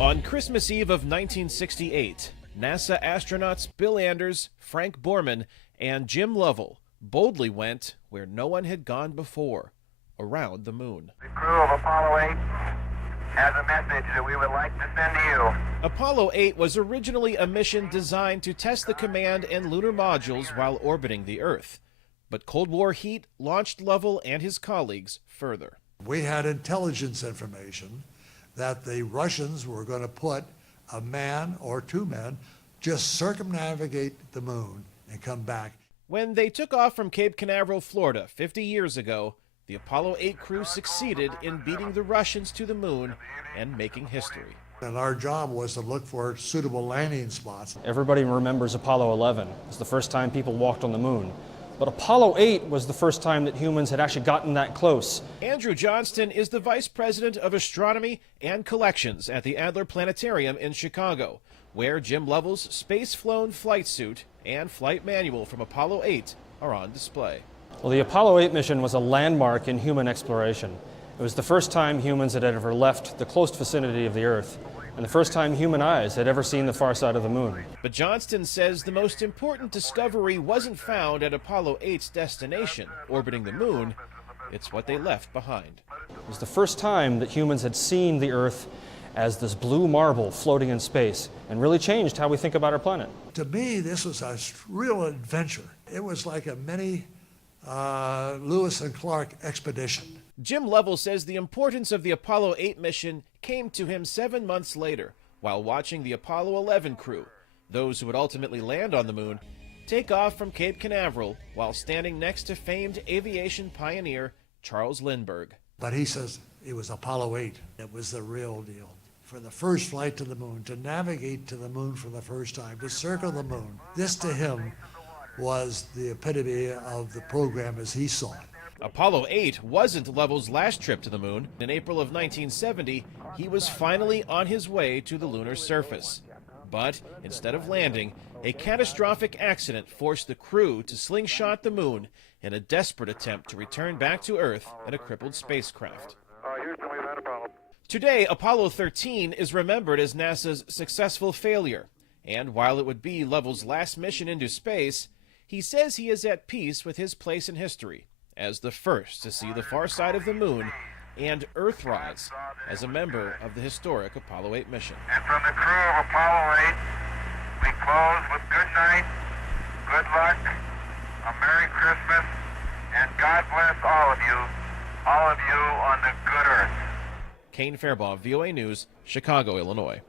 On Christmas Eve of 1968, NASA astronauts Bill Anders, Frank Borman, and Jim Lovell boldly went where no one had gone before, around the moon. The crew of Apollo 8 has a message that we would like to send to you. Apollo 8 was originally a mission designed to test the command and lunar modules while orbiting the Earth. But Cold War heat launched Lovell and his colleagues further. We had intelligence information that the Russians were going to put a man or two men just circumnavigate the moon and come back. When they took off from Cape Canaveral, Florida, 50 years ago, the Apollo 8 crew succeeded in beating the Russians to the moon and making history. And our job was to look for suitable landing spots. Everybody remembers Apollo 11. It was the first time people walked on the moon. But Apollo 8 was the first time that humans had actually gotten that close. Andrew Johnston is the Vice President of Astronomy and Collections at the Adler Planetarium in Chicago, where Jim Lovell's space-flown flight suit and flight manual from Apollo 8 are on display. Well, the Apollo 8 mission was a landmark in human exploration. It was the first time humans had ever left the close vicinity of the Earth, and the first time human eyes had ever seen the far side of the moon. But Johnston says the most important discovery wasn't found at Apollo 8's destination, orbiting the moon. It's what they left behind. It was the first time that humans had seen the Earth as this blue marble floating in space, and really changed how we think about our planet. To me, this was a real adventure. It was like a mini Lewis and Clark expedition. Jim Lovell says the importance of the Apollo 8 mission came to him 7 months later while watching the Apollo 11 crew, those who would ultimately land on the moon, take off from Cape Canaveral while standing next to famed aviation pioneer Charles Lindbergh. But he says it was Apollo 8. It was the real deal. For the first flight to the moon, to navigate to the moon for the first time, to circle the moon, this to him was the epitome of the program as he saw it. Apollo 8 wasn't Lovell's last trip to the moon. In April of 1970, he was finally on his way to the lunar surface. But instead of landing, a catastrophic accident forced the crew to slingshot the moon in a desperate attempt to return back to Earth in a crippled spacecraft. Houston, we've had a problem. Today, Apollo 13 is remembered as NASA's successful failure. And while it would be Lovell's last mission into space, he says he is at peace with his place in history as the first to see the far side of the moon and Earthrise as a member of the historic Apollo 8 mission. And from the crew of Apollo 8, we close with good night, good luck, a Merry Christmas, and God bless all of you on the good Earth. Kane Fairbaugh, VOA News, Chicago, Illinois.